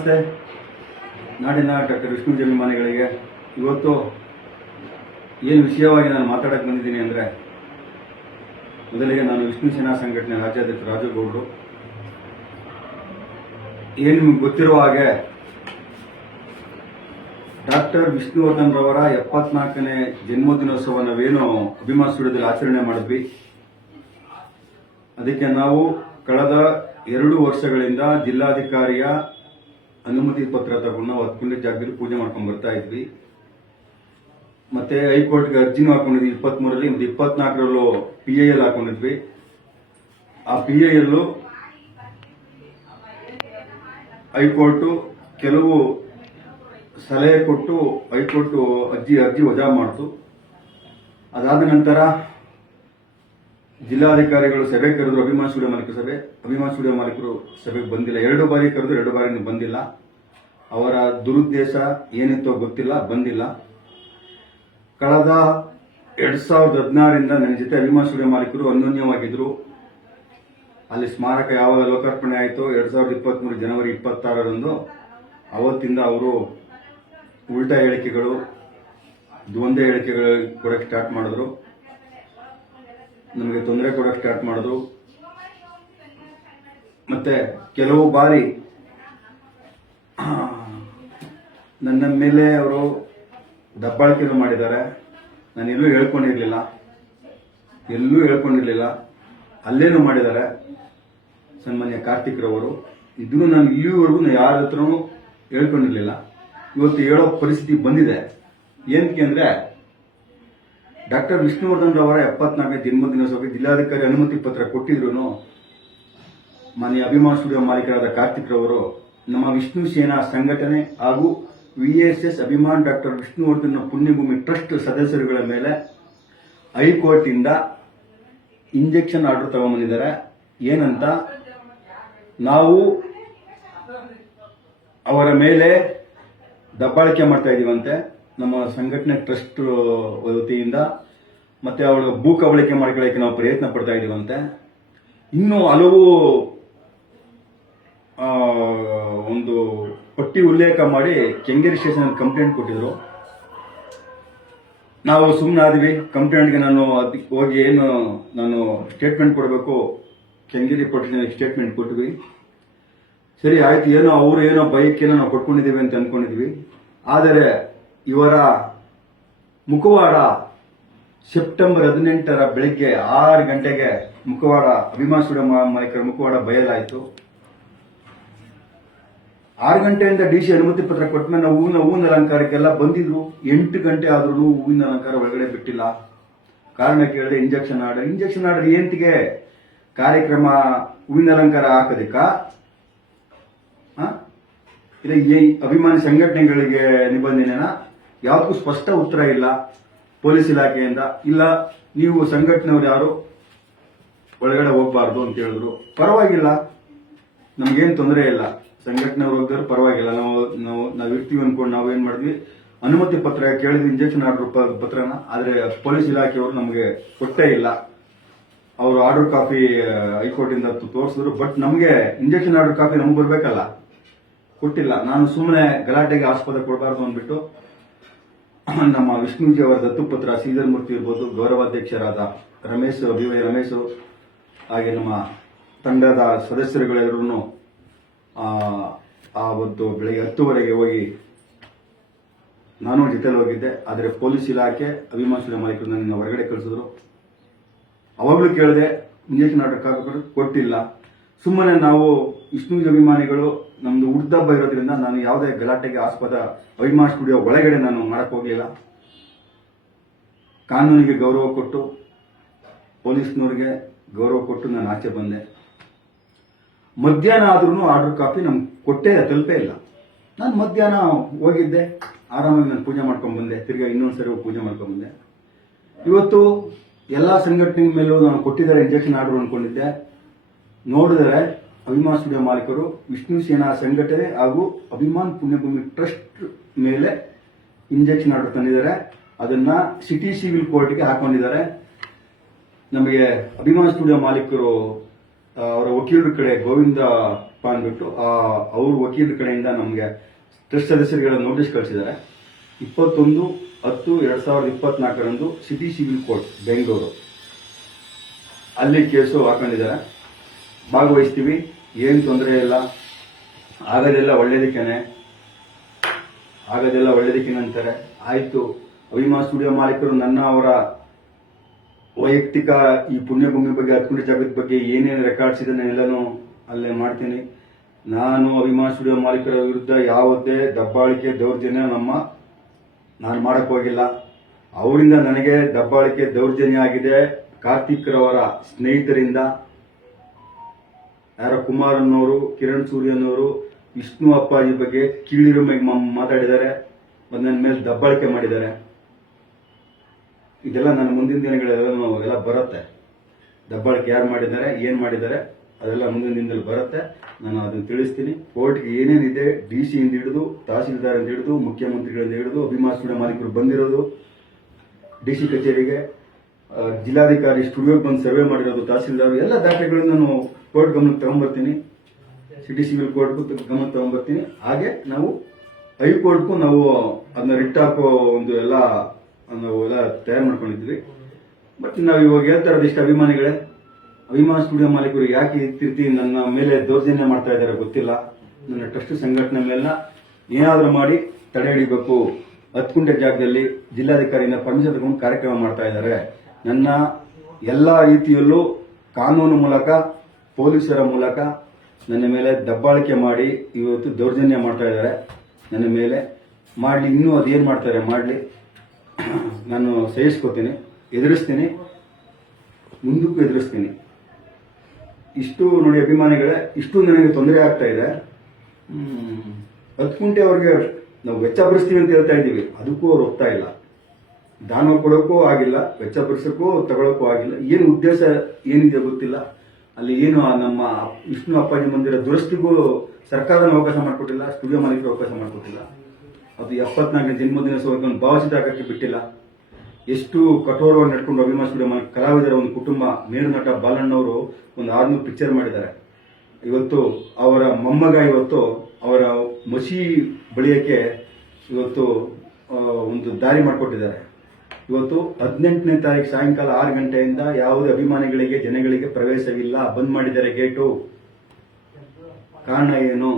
ನಮಸ್ತೆ. ನಾಡಿನ ಡಾಕ್ಟರ್ ವಿಷ್ಣು ಜನ್ಮಾನಿಗಳಿಗೆ ಇವತ್ತು ಏನು ವಿಷಯವಾಗಿ ನಾನು ಮಾತಾಡಕ್ಕೆ ಬಂದಿದ್ದೀನಿ ಅಂದರೆ, ಮೊದಲಿಗೆ ನಾನು ವಿಷ್ಣು ಸೇನಾ ಸಂಘಟನೆ ರಾಜ್ಯಾಧ್ಯಕ್ಷ ರಾಜುಗೌಡರು. ಏನು ನಿಮಗೆ ಗೊತ್ತಿರುವ ಹಾಗೆ ಡಾಕ್ಟರ್ ವಿಷ್ಣುವರ್ಧನ್ ರವರ ಎಪ್ಪತ್ನಾಲ್ಕನೇ ಜನ್ಮದಿನೋತ್ಸವ ನಾವೇನು ಅಭಿಮಾನ ಸ್ಟುಡಿಯೋದಲ್ಲಿ ಆಚರಣೆ ಮಾಡಿದ್ವಿ. ಅದಕ್ಕೆ ನಾವು ಕಳೆದ ಎರಡು ವರ್ಷಗಳಿಂದ ಜಿಲ್ಲಾಧಿಕಾರಿಯ ಅನುಮತಿ ಪತ್ರ ತಗೊಂಡು ನಾವು ಹತ್ಕೊಂಡ ಜಾಗದಲ್ಲಿ ಪೂಜೆ ಮಾಡ್ಕೊಂಡು ಬರ್ತಾ ಇದ್ವಿ. ಮತ್ತೆ ಹೈಕೋರ್ಟ್ಗೆ ಅರ್ಜಿನೂ ಹಾಕೊಂಡಿದ್ವಿ. ಇಪ್ಪತ್ಮೂರರಲ್ಲಿ ಒಂದು ಇಪ್ಪತ್ನಾಲ್ಕರಲ್ಲೂ ಪಿ ಐ ಎಲ್ ಹಾಕೊಂಡಿದ್ವಿ. ಆ ಪಿ ಐ ಎಲ್ಲು ಹೈಕೋರ್ಟು ಕೆಲವು ಸಲಹೆ ಕೊಟ್ಟು ಹೈಕೋರ್ಟ್ ಅರ್ಜಿ ಅರ್ಜಿ ವಜಾ ಮಾಡಿತು. ಅದಾದ ನಂತರ ಜಿಲ್ಲಾಧಿಕಾರಿಗಳು ಸಭೆ ಕರೆದ್ರು, ಅಭಿಮಾನ ಸ್ಟುಡಿಯೋ ಮಾಲೀಕರು ಸಭೆ. ಅಭಿಮಾನ್ ಸ್ಟುಡಿಯೋ ಮಾಲೀಕರು ಸಭೆಗೆ ಬಂದಿಲ್ಲ. ಎರಡು ಬಾರಿ ಕರೆದ್ರು, ಎರಡು ಬಾರಿ ಬಂದಿಲ್ಲ. ಅವರ ದುರುದ್ದೇಶ ಏನಿತ್ತೋ ಗೊತ್ತಿಲ್ಲ, ಬಂದಿಲ್ಲ. ಕಳೆದ ಎರಡ್ ಸಾವಿರದ ಹದಿನಾರರಿಂದ ನನ್ನ ಜೊತೆ ಅಭಿಮಾನ ಸ್ಟುಡಿಯೋ ಮಾಲೀಕರು ಅನ್ಯೋನ್ಯವಾಗಿದ್ದರು ಅಲ್ಲಿ ಸ್ಮಾರಕ ಯಾವಾಗ ಲೋಕಾರ್ಪಣೆ ಆಯಿತು, ಎರಡ್ ಸಾವಿರದ ಇಪ್ಪತ್ಮೂರು ಜನವರಿ ಇಪ್ಪತ್ತಾರರಂದು ಅವತ್ತಿಂದ ಅವರು ಉಲ್ಟಾ ಹೇಳಿಕೆಗಳು, ದ್ವಂದ್ವ ಹೇಳಿಕೆಗಳು ಕೊಡಕ್ಕೆ ಸ್ಟಾರ್ಟ್ ಮಾಡಿದ್ರು. ನಮಗೆ ತೊಂದರೆ ಕೊಡೋಕೆ ಸ್ಟಾರ್ಟ್ ಮಾಡಿದ್ರು. ಮತ್ತೆ ಕೆಲವು ಬಾರಿ, ನನ್ನ ಮೇಲೆ ಅವರು ದಬ್ಬಾಳಿಕೆನೂ ಮಾಡಿದ್ದಾರೆ. ನಾನು ಎಲ್ಲೂ ಹೇಳ್ಕೊಂಡಿರ್ಲಿಲ್ಲ. ಎಲ್ಲೂ ಹೇಳ್ಕೊಂಡಿರಲಿಲ್ಲ. ಅಲ್ಲೇನು ಮಾಡಿದ್ದಾರೆ. ಸನ್ಮಾನ್ಯ ಕಾರ್ತಿಕ್ ರವರು ಇದನ್ನು ನಾನು ಇಲ್ಲಿವರೆಗೂ ಯಾರ ಹತ್ರನೂ ಹೇಳ್ಕೊಂಡಿರಲಿಲ್ಲ. ಇವತ್ತು ಹೇಳೋ ಪರಿಸ್ಥಿತಿ ಬಂದಿದೆ. ಏನಕ್ಕೆ ಅಂದ್ರೆ ಡಾಕ್ಟರ್ ವಿಷ್ಣುವರ್ಧನ್ ರವರ ಎಪ್ಪತ್ನಾಲ್ಕನೇ ಜನ್ಮದಿನೋತ್ಸವಕ್ಕೆ ಜಿಲ್ಲಾಧಿಕಾರಿ ಅನುಮತಿ ಪತ್ರ ಕೊಟ್ಟಿದ್ರು ಮಾನ್ಯ ಅಭಿಮಾನ ಸ್ಟುಡಿಯೋ ಮಾಲೀಕರಾದ ಕಾರ್ತಿಕ್ ರವರು ನಮ್ಮ ವಿಷ್ಣು ಸೇನಾ ಸಂಘಟನೆ ಹಾಗೂ VSS Abhiman doctor Vishnuvardhan Punyabhoomi trust ಸದಸ್ಯರುಗಳ ಮೇಲೆ ಹೈಕೋರ್ಟ್ ಇಂದ ಇಂಜೆಕ್ಷನ್ ಆರ್ಡರ್ ತಗೊಂಡ್ಬಂದಿದ್ದಾರೆ ಏನಂತ? ನಾವು ಅವರ ಮೇಲೆ ದಬ್ಬಾಳಿಕೆ ಮಾಡ್ತಾ ಇದೀವಂತೆ. ನಮ್ಮ ಸಂಘಟನೆ ಟ್ರಸ್ಟ್ ವತಿಯಿಂದ ಮತ್ತೆ ಅವಳು ಭೂ ಕಬಳಿಕೆ ಮಾಡ್ಕೊಳ್ಳೋಕೆ ನಾವು ಪ್ರಯತ್ನ ಪಡ್ತಾ ಇದೀವಂತೆ. ಇನ್ನೂ ಹಲವು ಒಂದು ಪಟ್ಟಿ ಉಲ್ಲೇಖ ಮಾಡಿ ಕೆಂಗೇರಿ ಸ್ಟೇಷನ್ ಕಂಪ್ಲೇಂಟ್ ಕೊಟ್ಟಿದ್ರು. ನಾವು ಸುಮ್ಮನೆ ಆದ್ವಿ. ಕಂಪ್ಲೇಂಟ್ಗೆ ನಾನು ಅದಕ್ಕೆ ಹೋಗಿ ಏನು ನಾನು ಸ್ಟೇಟ್ಮೆಂಟ್ ಕೊಡಬೇಕು. ಕೆಂಗೇರಿ ಪೊಲೀಸ್ ಸ್ಟೇಟ್ಮೆಂಟ್ ಕೊಟ್ವಿ. ಸರಿ, ಆಯ್ತು. ಏನೋ ಅವರು ಏನೋ ಬೈಕ್ ಏನೋ ನಾವು ಕೊಟ್ಕೊಂಡಿದ್ದೀವಿ ಅಂತ ಅನ್ಕೊಂಡಿದ್ವಿ. ಆದರೆ ಇವರ ಮುಖವಾಡ ಸೆಪ್ಟೆಂಬರ್ ಹದಿನೆಂಟರ ಬೆಳಿಗ್ಗೆ ಆರು ಗಂಟೆಗೆ ಮುಖವಾಡ ಅಭಿಮಾನ ಮಾ- ಮಾಲೀಕರ ಮುಖವಾಡ ಬಯಲಾಯಿತು. ಆರು ಗಂಟೆಯಿಂದ ಡಿ ಸಿ ಅನುಮತಿ ಪತ್ರ ಕೊಟ್ಟ ಮೇಲೆ ಹೂವಿನ ಹೂವಿನ ಅಲಂಕಾರಕ್ಕೆಲ್ಲ ಬಂದಿದ್ರು. ಎಂಟು ಗಂಟೆ ಆದ್ರೂ ಹೂವಿನ ಅಲಂಕಾರ ಒಳಗಡೆ ಬಿಟ್ಟಿಲ್ಲ. ಕಾರಣ ಕೇಳಿದ್ರೆ ಇಂಜೆಕ್ಷನ್ ಆರ್ಡರ್ ಇಂಜೆಕ್ಷನ್ ಆರ್ಡರ್ ಏಂತಿಗೆ ಕಾರ್ಯಕ್ರಮ ಹೂವಿನ ಅಲಂಕಾರ ಹಾಕೋದಿಕ್ಕ? ಇಲ್ಲ, ಈ ಅಭಿಮಾನಿ ಸಂಘಟನೆಗಳಿಗೆ ನಿಬಂಧನೆನ? ಯಾವ್ದಕ್ಕೂ ಸ್ಪಷ್ಟ ಉತ್ತರ ಇಲ್ಲ, ಪೊಲೀಸ್ ಇಲಾಖೆಯಿಂದ, ಇಲ್ಲ ನೀವು ಸಂಘಟನೆಯವರು ಯಾರು, ಒಳಗಡೆ ಹೋಗ್ಬಾರ್ದು ಅಂತ ಹೇಳಿದ್ರು. ಪರವಾಗಿಲ್ಲ. ನಮ್ಗೇನು ತೊಂದರೆ ಇಲ್ಲ. ಸಂಘಟನೆಯವ್ರು ಹೋಗಿದ್ರು ಪರವಾಗಿಲ್ಲ. ನಾವು ನಾವು ನಾವು ಇರ್ತೀವಿ ಅನ್ಕೊಂಡು ನಾವು ಏನ್ ಮಾಡಿದ್ವಿ? ಅನುಮತಿ ಪತ್ರ ಕೇಳಿದ್ವಿ ಇಂಜೆಕ್ಷನ್ ಆರ್ಡರ್ ಪತ್ರನ. ಆದ್ರೆ ಪೊಲೀಸ್ ಇಲಾಖೆಯವರು ನಮಗೆ ಕೊಟ್ಟೇ ಇಲ್ಲ. ಅವರು ಆರ್ಡರ್ ಕಾಪಿ ಹೈಕೋರ್ಟ್ ಇಂದ ತೋರಿಸಿದ್ರು. ಬಟ್ ನಮಗೆ ಇಂಜೆಕ್ಷನ್ ಆರ್ಡರ್ ಕಾಪಿ ನಮ್ಗೆ ಬರಬೇಕಲ್ಲ. ಕೊಟ್ಟಿಲ್ಲ. ನಾನು ಸುಮ್ಮನೆ ಗಲಾಟೆಗೆ ಆಸ್ಪತ್ರೆ ಕೊಡಬಾರ್ದು ಅಂದ್ಬಿಟ್ಟು ನಮ್ಮ ವಿಷ್ಣುಜಿ ಅವರ ದತ್ತುಪುತ್ರ ಶ್ರೀಧರ್ ಮೂರ್ತಿ ಇರ್ಬೋದು, ಗೌರವಾಧ್ಯಕ್ಷರಾದ ರಮೇಶ್ ಬಿ ವೈ ರಮೇಶ್ ಹಾಗೆ ನಮ್ಮ ತಂಡದ ಸದಸ್ಯರುಗಳೆಲ್ಲರೂ ಆ ಒಂದು ಬೆಳಗ್ಗೆ ಹತ್ತುವರೆಗೆ ಹೋಗಿ ನಾನು ಜೊತೆಲಿ ಹೋಗಿದ್ದೆ, ಆದರೆ ಪೊಲೀಸ್ ಇಲಾಖೆ ಅಭಿಮಾನಿಸಿದ ಮಾಲೀಕರು ನನ್ನ ಹೊರಗಡೆ ಕಳಿಸಿದ್ರು. ಅವಾಗಲೂ ಕೇಳಿದೆ ಇಂಜೆಕ್ಷನ್ ಆರ್ಡರ್ ಕೊಟ್ಟಿಲ್ಲ. ಸುಮ್ಮನೆ ನಾವು ವಿಷ್ಣುಜಿ ಅಭಿಮಾನಿಗಳು ನಮ್ದು ಹುಡ್ದಬ್ಬ ಇರೋದ್ರಿಂದ ನಾನು ಯಾವುದೇ ಗಲಾಟೆಗೆ ಆಸ್ಪದ ಅಭಿಮಾನ ಸ್ಟುಡಿಯೋ ಒಳಗಡೆ ನಾನು ಮಾಡಕ್ ಹೋಗಲಿಲ್ಲ. ಕಾನೂನಿಗೆ ಗೌರವ ಕೊಟ್ಟು, ಪೊಲೀಸ್ನವ್ರಿಗೆ ಗೌರವ ಕೊಟ್ಟು ನಾನು ಆಚೆ ಬಂದೆ. ಮಧ್ಯಾಹ್ನ ಆದ್ರೂ ಆರ್ಡರ್ ಕಾಪಿ ನಮ್ಗೆ ಕೊಟ್ಟೇ ತಲುಪೇ ಇಲ್ಲ. ನಾನು ಮಧ್ಯಾಹ್ನ ಹೋಗಿದ್ದೆ, ಆರಾಮಾಗಿ ನಾನು ಪೂಜೆ ಮಾಡ್ಕೊಂಡು ಬಂದೆ, ತಿರ್ಗಾ ಇನ್ನೊಂದ್ಸರಿ ಪೂಜೆ ಮಾಡ್ಕೊಂಡು ಬಂದೆ. ಇವತ್ತು ಎಲ್ಲಾ ಸಂಘಟನೆ ಮೇಲೂ ನಾನು ಕೊಟ್ಟಿದ್ದಾರೆ ಇಂಜೆಕ್ಷನ್ ಆರ್ಡರ್ ಅನ್ಕೊಂಡಿದ್ದೆ. ನೋಡಿದರೆ ಅಭಿಮಾನ್ ಸ್ಟುಡಿಯೋ ಮಾಲೀಕರು, ವಿಷ್ಣು ಸೇನಾ ಸಂಘಟನೆ ಹಾಗೂ ಅಭಿಮಾನ್ ಪುಣ್ಯಭೂಮಿ ಟ್ರಸ್ಟ್ ಮೇಲೆ ಇಂಜೆಕ್ಷನ್ ಆರ್ಡರ್ ತಂದಿದ್ದಾರೆ. ಅದನ್ನ ಸಿಟಿ ಸಿವಿಲ್ ಕೋರ್ಟ್ಗೆ ಹಾಕೊಂಡಿದ್ದಾರೆ. ನಮಗೆ ಅಭಿಮಾನ್ ಸ್ಟುಡಿಯೋ ಮಾಲೀಕರು ಅವರ ವಕೀಲರ ಕಡೆ ಗೋವಿಂದ ಪಾಂಡ್ಬಿಟ್ಟು ಅವ್ರ ವಕೀಲರ ಕಡೆಯಿಂದ ನಮಗೆ ಟ್ರಸ್ಟ್ ಸದಸ್ಯರುಗಳ ನೋಟಿಸ್ ಕಳಿಸಿದ್ದಾರೆ. ಇಪ್ಪತ್ತೊಂದು, ಹತ್ತು, ಎರಡ್ ಸಾವಿರದ ಇಪ್ಪತ್ನಾಲ್ಕರಂದು ಸಿಟಿ ಸಿವಿಲ್ ಕೋರ್ಟ್, ಬೆಂಗಳೂರು. ಅಲ್ಲಿ ಕೇಸು ಹಾಕೊಂಡಿದ್ದಾರೆ. ಭಾಗವಹಿಸ್ತೀವಿ, ಏನು ತೊಂದರೆ ಇಲ್ಲ. ಆಗೋದೆಲ್ಲ ಒಳ್ಳೇದಕ್ಕೇನೆ ಆಗೋದೆಲ್ಲ ಒಳ್ಳೇದಕ್ಕೇನೆ ಅಂತಾರೆ. ಆಯಿತು, ಅಭಿಮಾ ಸ್ಟುಡಿಯೋ ಮಾಲೀಕರು ನನ್ನ ಅವರ ವೈಯಕ್ತಿಕ ಈ ಪುಣ್ಯಭೂಮಿ ಬಗ್ಗೆ ಹತ್ಕೊಂಡ ಜಾಗದ ಬಗ್ಗೆ ಏನೇನು ರೆಕಾರ್ಡ್ಸ್ ಇದೆ ಎಲ್ಲನೂ ಅಲ್ಲೇ ಮಾಡ್ತೀನಿ. ನಾನು ಅಭಿಮಾ ಸ್ಟುಡಿಯೋ ಮಾಲೀಕರ ವಿರುದ್ಧ ಯಾವುದೇ ದಬ್ಬಾಳಿಕೆ ದೌರ್ಜನ್ಯ ನಮ್ಮ, ನಾನು ಮಾಡಕ್ ಹೋಗಿಲ್ಲ. ಅವರಿಂದ ನನಗೆ ದಬ್ಬಾಳಿಕೆ ದೌರ್ಜನ್ಯ ಆಗಿದೆ. ಕಾರ್ತಿಕ್ರವರ ಸ್ನೇಹಿತರಿಂದ ಯಾರೋ ಅನ್ನೋರು ಕಿರಣ್ ಅನ್ನೋರು ವಿಷ್ಣು ಅಪ್ಪಾಜಿ ಬಗ್ಗೆ ಕೀಳಿರುಮೆಗೆ ಮಾತಾಡಿದ್ದಾರೆ. ಮತ್ತು ನನ್ನ ಮೇಲೆ ದಬ್ಬಾಳಿಕೆ ಮಾಡಿದ್ದಾರೆ. ಇದೆಲ್ಲ ನನ್ನ ಮುಂದಿನ ದಿನಗಳೆಲ್ಲ ಎಲ್ಲ ಬರುತ್ತೆ. ದಬ್ಬಾಳಿಕೆ ಯಾರು ಮಾಡಿದ್ದಾರೆ, ಏನು ಮಾಡಿದ್ದಾರೆ, ಅದೆಲ್ಲ ಮುಂದಿನ ದಿನದಲ್ಲಿ ಬರುತ್ತೆ. ನಾನು ಅದನ್ನು ತಿಳಿಸ್ತೀನಿ. ಕೋರ್ಟ್ಗೆ ಏನೇನಿದೆ ಡಿ ಸಿ ಇಂದ ಹಿಡಿದು, ತಹಸೀಲ್ದಾರ್ ಅಂತ ಹಿಡಿದು, ಮುಖ್ಯಮಂತ್ರಿಗಳಿಂದ ಹಿಡಿದು ಅಭಿಮಾ ಸ್ಟುಡಿಯೋ ಮಾಲೀಕರು ಬಂದಿರೋದು, ಡಿ ಸಿ ಕಚೇರಿಗೆ ಜಿಲ್ಲಾಧಿಕಾರಿ ಸ್ಟುಡಿಯೋಗೆ ಬಂದು ಸರ್ವೆ ಮಾಡಿರೋದು, ತಹಸೀಲ್ದಾರ್, ಎಲ್ಲ ದಾಖಲೆಗಳನ್ನು ನಾನು ಕೋರ್ಟ್ ಗಮನಕ್ಕೆ ತಗೊಂಡ್ಬರ್ತೀನಿ ಸಿಟಿ ಸಿವಿಲ್ ಕೋರ್ಟ್ಗೂ ಗಮನ ತಗೊಂಡ್ಬರ್ತೀನಿ ಹಾಗೆ ನಾವು ಹೈಕೋರ್ಟ್ಗೂ ನಾವು ಅದನ್ನ ರಿಟ್ ಹಾಕೋ ಒಂದು ಎಲ್ಲ, ನಾವು ಎಲ್ಲ ತಯಾರು ಮಾಡ್ಕೊಂಡಿದ್ವಿ ಬಟ್ ನಾವು ಇವಾಗ ಹೇಳ್ತಾ ಇರೋದು ಅಭಿಮಾನಿಗಳೇ, ಅಭಿಮಾನ ಸ್ಟುಡಿಯೋ ಮಾಲೀಕರು ಯಾಕೆ ಇರ್ತಿರ್ತಿ ನನ್ನ ಮೇಲೆ ದೌರ್ಜನ್ಯ ಮಾಡ್ತಾ ಇದ್ದಾರೆ ಗೊತ್ತಿಲ್ಲ. ನನ್ನ ಟ್ರಸ್ಟ್ ಸಂಘಟನೆ ಮೇಲೆಲ್ಲ ಏನಾದರೂ ಮಾಡಿ ತಡೆ ಹಿಡಿಬೇಕು. ಹತ್ಕುಂಡೆ ಜಾಗದಲ್ಲಿ ಜಿಲ್ಲಾಧಿಕಾರಿಯಿಂದ ಪರ್ಮಿಷನ್ ತಗೊಂಡು ಕಾರ್ಯಕ್ರಮ ಮಾಡ್ತಾ ಇದ್ದಾರೆ ನನ್ನ ಎಲ್ಲ ರೀತಿಯಲ್ಲೂ ಕಾನೂನು ಮೂಲಕ ಪೊಲೀಸರ ಮೂಲಕ ನನ್ನ ಮೇಲೆ ದಬ್ಬಾಳಿಕೆ ಮಾಡಿ ಇವತ್ತು ದೌರ್ಜನ್ಯ ಮಾಡ್ತಾ ಇದ್ದಾರೆ. ನನ್ನ ಮೇಲೆ ಮಾಡಲಿ, ಇನ್ನೂ ಅದೇನು ಮಾಡ್ತಾರೆ ಮಾಡಲಿ. ನಾನು ಸಹಿಸ್ಕೋತೀನಿ, ಎದುರಿಸ್ತೀನಿ, ಮುಂದಕ್ಕೂ ಎದುರಿಸ್ತೀನಿ. ಇಷ್ಟು ನೋಡಿ ಅಭಿಮಾನಿಗಳೇ, ಇಷ್ಟು ನನಗೆ ತೊಂದರೆ ಆಗ್ತಾ ಇದೆ. ಹತ್ತು ಕುಂಟೆ ಅವ್ರಿಗೆ ನಾವು ವೆಚ್ಚ ಭರಿಸ್ತೀವಿ ಅಂತ ಹೇಳ್ತಾ ಇದ್ದೀವಿ. ಅದಕ್ಕೂ ಅವ್ರು ಒಪ್ತಾ ಇಲ್ಲ. ದಾನ ಕೊಡೋಕ್ಕೂ ಆಗಿಲ್ಲ, ವೆಚ್ಚ ಭರಿಸೋಕ್ಕೂ, ತಗೊಳಕ್ಕೂ ಆಗಿಲ್ಲ. ಏನು ಉದ್ದೇಶ ಏನಿದೆ ಗೊತ್ತಿಲ್ಲ. ಅಲ್ಲಿ ಏನು ನಮ್ಮ ವಿಷ್ಣು ಅಪ್ಪಾಜಿ ಮಂದಿರ ದುರಸ್ತಿಗೂ ಸರ್ಕಾರನ ಅವಕಾಶ ಮಾಡಿಕೊಟ್ಟಿಲ್ಲ ಸ್ಟುಡಿಯೋ ಮಾಲೀಕರು ಅವಕಾಶ ಮಾಡಿಕೊಟ್ಟಿಲ್ಲ. ಅದು ಎಪ್ಪತ್ನಾಲ್ಕನೇ ಜನ್ಮದಿನ ಸೋದನ್ನು ಭಾವಚಿತ್ರ ಹಾಕಕ್ಕೆ ಬಿಟ್ಟಿಲ್ಲ. ಎಷ್ಟು ಕಠೋರವಾಗಿ ನಡ್ಕೊಂಡು ಅಭಿಮಾನ ಸ್ಟುಡಿಯೋ ಮಾಲೀಕ ಕಲಾವಿದರ ಒಂದು ಕುಟುಂಬ ಮೇರು ನಟ ಬಾಲಣ್ಣವರು ಒಂದು ಆರ್ನೂರು ಪಿಕ್ಚರ್ ಮಾಡಿದ್ದಾರೆ. ಇವತ್ತು ಅವರ ಮೊಮ್ಮಗ ಇವತ್ತು ಅವರ ಮಸಿ ಬಳಿಯಕ್ಕೆ ಇವತ್ತು ಒಂದು ದಾರಿ ಮಾಡಿಕೊಟ್ಟಿದ್ದಾರೆ. ಇವತ್ತು ಹದಿನೆಂಟನೇ ತಾರೀಕು ಸಾಯಂಕಾಲ ಆರು ಗಂಟೆಯಿಂದ ಯಾವುದೇ ಅಭಿಮಾನಿಗಳಿಗೆ, ಜನಗಳಿಗೆ ಪ್ರವೇಶವಿಲ್ಲ. ಬಂದ್ ಮಾಡಿದ್ದಾರೆ ಗೇಟು. ಕಾರಣ ಏನು?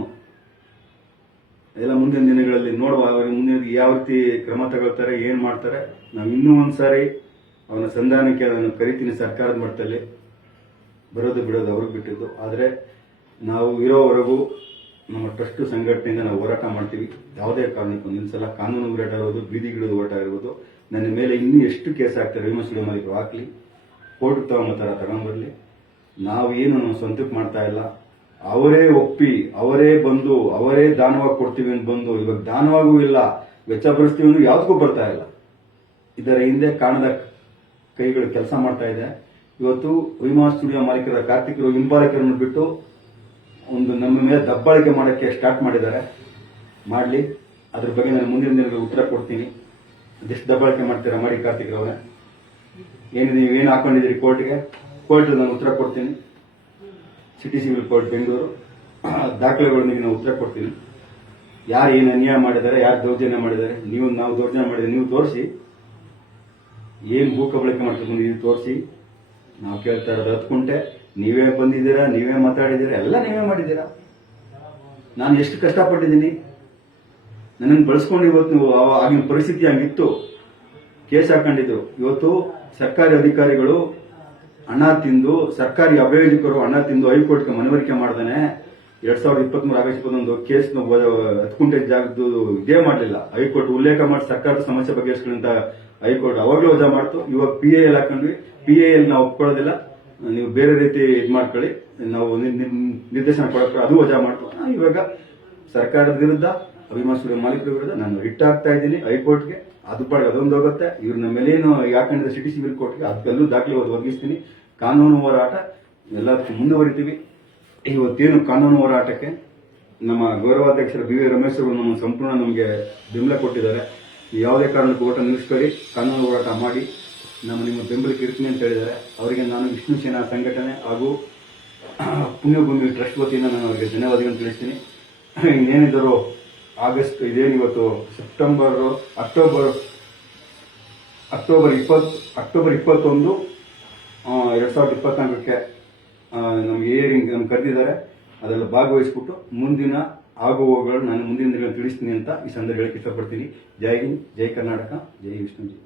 ಎಲ್ಲ ಮುಂದಿನ ದಿನಗಳಲ್ಲಿ ನೋಡುವ ಮುಂದಿನ ಯಾವ ರೀತಿ ಕ್ರಮ ತಗೊಳ್ತಾರೆ, ಏನ್ ಮಾಡ್ತಾರೆ. ನಾವು ಇನ್ನೂ ಒಂದ್ಸಾರಿ ಅವನ ಸಂಧಾನಕ್ಕೆ ಅದನ್ನು ಕರಿತೀನಿ ಸರ್ಕಾರದ ಮಟ್ಟದಲ್ಲಿ. ಬರೋದು ಬಿಡೋದು ಅವ್ರಿಗೆ ಬಿಟ್ಟಿದ್ದು. ಆದರೆ ನಾವು ಇರೋವರೆಗೂ ನಮ್ಮ ಟ್ರಸ್ಟ್ ಸಂಘಟನೆಯಿಂದ ನಾವು ಹೋರಾಟ ಮಾಡ್ತೀವಿ. ಯಾವುದೇ ಕಾರಣಕ್ಕೂ ಸಲ ಕಾನೂನು ಹೋರಾಟ ಇರ್ಬೋದು ಬೀದಿಗಿಡೋದು ಹೋರಾಟ ಇರ್ಬೋದು ನನ್ನ ಮೇಲೆ ಇನ್ನೂ ಎಷ್ಟು ಕೇಸ್ ಆಗ್ತಾರೆ ವಿಮರ್ಶೆ ಮಾಲೀಕರು? ಹಾಕ್ಲಿ. ಕೋರ್ಟ್ ತಗೊಂಬತ್ತಾರ ನಾವು ನಮ್ಮ ಸ್ವಂತಕ್ಕೆ ಮಾಡ್ತಾ ಇಲ್ಲ. ಅವರೇ ಒಪ್ಪಿ, ಅವರೇ ಬಂದು, ಅವರೇ ದಾನವಾಗಿ ಕೊಡ್ತೀವಿ ಅಂತ ಬಂದು, ಇವಾಗ ದಾನವಾಗೂ ಇಲ್ಲ ವೆಚ್ಚ ಭರಿಸ್ತೀವಿ ಅಂದ್ರೆ ಯಾವುದಕ್ಕೂ ಬರ್ತಾ ಇಲ್ಲ. ಇದರ ಹಿಂದೆ ಕಾಣದ ಕೈಗಳು ಕೆಲಸ ಮಾಡ್ತಾ ಇದೆ. ಇವತ್ತು ವಿಮಾ ಸ್ಟುಡಿಯೋ ಮಾಲೀಕರ ಕಾರ್ತಿಕರು ಹಿಂಬಾಲಕರನ್ನು ಬಿಟ್ಟು ಒಂದು ನಮ್ಮ ಮೇಲೆ ದಬ್ಬಾಳಿಕೆ ಮಾಡೋಕ್ಕೆ ಸ್ಟಾರ್ಟ್ ಮಾಡಿದ್ದಾರೆ. ಮಾಡಲಿ. ಅದ್ರ ಬಗ್ಗೆ ನಾನು ಮುಂದಿನ ದಿನಗಳಲ್ಲಿ ಉತ್ತರ ಕೊಡ್ತೀನಿ. ಅದೆಷ್ಟು ದಬ್ಬಾಳಿಕೆ ಮಾಡ್ತೀರಾ ಮಾಡಿ ಕಾರ್ತಿಕ್ರವ್ರೆ ಏನಿದೆ ನೀವೇನು ಹಾಕೊಂಡಿದ್ದೀರಿ ಕೋರ್ಟ್ಗೆ? ಕೋರ್ಟ್ ನಾನು ಉತ್ತರ ಕೊಡ್ತೀನಿ. City civil court, Bengaluru. ದಾಖಲೆಗಳೊಂದಿಗೆ ನಾನು ಉತ್ತರ ಕೊಡ್ತೀನಿ. ಯಾರು ಏನು ಅನ್ಯಾಯ ಮಾಡಿದ್ದಾರೆ, ಯಾರು ದೌರ್ಜನ್ಯ ಮಾಡಿದ್ದಾರೆ, ನೀವು ನಾವು ದೌರ್ಜನ್ಯ ಮಾಡಿದ್ರೆ ನೀವು ತೋರಿಸಿ. ಏನು ಭೂ ಕಬಳಿಕೆ ಮಾಡ್ಕೊಂಡು ನೀವು ತೋರಿಸಿ. ನಾವು ಕೇಳ್ತಾ ಇರೋದು ಹತ್ಕೊಂಡೆ ನೀವೇ ಬಂದಿದ್ದೀರಾ, ನೀವೇ ಮಾತಾಡಿದ್ದೀರಾ, ಎಲ್ಲ ನೀವೇ ಮಾಡಿದ್ದೀರಾ. ನಾನು ಎಷ್ಟು ಕಷ್ಟಪಟ್ಟಿದ್ದೀನಿ. ನನ್ನನ್ನು ಬಳಸ್ಕೊಂಡು ಇವತ್ತು ನೀವು ಆಗಿನ ಪರಿಸ್ಥಿತಿ ಹಂಗಿತ್ತು. ಕೇಸ್ ಹಾಕೊಂಡಿದ್ರು ಇವತ್ತು ಸರ್ಕಾರಿ ಅಧಿಕಾರಿಗಳು ಹಣ ತಿಂದು, ಸರ್ಕಾರಿ ಅಭಿಯೋಜಕರು ಹಣ ತಿಂದು ಹೈಕೋರ್ಟ್ಗೆ ಮನವರಿಕೆ ಮಾಡ್ದಾನೆ. ಎರಡ್ ಸಾವಿರದ ಇಪ್ಪತ್ಮೂರು ಆಗಸ್ಟ್ ಇಪ್ಪತ್ತೊಂದು ಕೇಸ್ ಹತ್ಕುಂಟೆ ಜಾಗದ್ದು ಇದೇ ಮಾಡಲಿಲ್ಲ. ಹೈಕೋರ್ಟ್ ಉಲ್ಲೇಖ ಮಾಡಿ ಸರ್ಕಾರದ ಸಮಸ್ಯೆ ಬಗೆಹರಿಸ್ಕೊಂಡಂತ ಹೈಕೋರ್ಟ್ ಅವಾಗಲೂ ವಜಾ ಮಾಡ್ತು. ಇವಾಗ ಪಿ ಎ ಎಲ್ ಹಾಕೊಂಡ್ವಿ ಪಿ ಎ ಎಲ್ ನಾವು ಒಪ್ಕೊಳ್ಳೋದಿಲ್ಲ. ನೀವು ಬೇರೆ ರೀತಿ ಇದು ಮಾಡ್ಕೊಳ್ಳಿ. ನಾವು ನಿರ್ದೇಶನ ಕೊಡಕ್ಕೆ ಅದು ವಜಾ ಮಾಡ್ತು. ಇವಾಗ ಸರ್ಕಾರದ ವಿರುದ್ಧ ಅಭಿಮಾನ ಸ್ಟುಡಿಯೋ ಮಾಲೀಕರ ನಾನು ರಿಟ್ ಆಗ್ತಾ ಇದ್ದೀನಿ ಹೈಕೋರ್ಟ್ಗೆ. ಅದು ಪಾಡಿಗೆ ಅದೊಂದು ಹೋಗುತ್ತೆ. ಇವ್ರ ನಮ್ಮ ಮೇಲೇನು ಯಾಕಂದ್ರೆ ಸಿಟಿ ಸಿವಿಲ್ ಕೋರ್ಟ್ಗೆ ಅದಕ್ಕೆಲ್ಲೂ ದಾಖಲೆ ಒದಗಿಸ್ತೀನಿ. ಕಾನೂನು ಹೋರಾಟ, ಎಲ್ಲದಕ್ಕೂ ಮುಂದುವರಿತೀವಿ. ಇವತ್ತೇನು ಕಾನೂನು ಹೋರಾಟಕ್ಕೆ ನಮ್ಮ ಗೌರವಾಧ್ಯಕ್ಷರ ಬಿ ವಿ ರಮೇಶ್ ಅವರು ನಮ್ಮ ಸಂಪೂರ್ಣ ನಮಗೆ ಬೆಂಬಲ ಕೊಟ್ಟಿದ್ದಾರೆ. ಯಾವುದೇ ಕಾರಣಕ್ಕೂ ಓಟ ನಿಲ್ಲಿಸ್ಕೊಳ್ಳಿ. ಕಾನೂನು ಹೋರಾಟ ಮಾಡಿ. ನಮ್ಮ ನಿಮ್ಮ ಬೆಂಬಲಕ್ಕೆ ಇರ್ತೀನಿ ಅಂತ ಹೇಳಿದ್ದಾರೆ. ಅವರಿಗೆ ನಾನು ವಿಷ್ಣು ಸೇನಾ ಸಂಘಟನೆ ಹಾಗೂ ಪುಣ್ಯಭೂಮಿ ಟ್ರಸ್ಟ್ ವತಿಯಿಂದ ನಾನು ಅವರಿಗೆ ಧನ್ಯವಾದಗಳನ್ನು ತಿಳಿಸ್ತೀನಿ. ಇನ್ನೇನಿದ್ದರೂ ಆಗಸ್ಟ್ ಇದೇನು ಇವತ್ತು? ಸೆಪ್ಟೆಂಬರ್, ಅಕ್ಟೋಬರ್ ಅಕ್ಟೋಬರ್ ಇಪ್ಪತ್ತು ಅಕ್ಟೋಬರ್ ಇಪ್ಪತ್ತೊಂದು ಎರಡು ಸಾವಿರದ ಇಪ್ಪತ್ನಾಲ್ಕಕ್ಕೆ ನಮಗೆ ಏರಿಂಗ್ ನಮ್ಗೆ ಕರೆದಿದ್ದಾರೆ. ಅದರಲ್ಲಿ ಭಾಗವಹಿಸ್ಬಿಟ್ಟು ಮುಂದಿನ ಆಗುವವುಗಳು ನಾನು ಮುಂದಿನ ದಿನ ತಿಳಿಸ್ತೀನಿ ಅಂತ ಈ ಸಂದರ್ಭ ಹೇಳಕ್ಕೆ ಇಷ್ಟಪಡ್ತೀನಿ. ಜೈ ಹಿಂದ್, ಜೈ ಕರ್ನಾಟಕ, ಜೈ ವಿಷ್ಣುಜಿ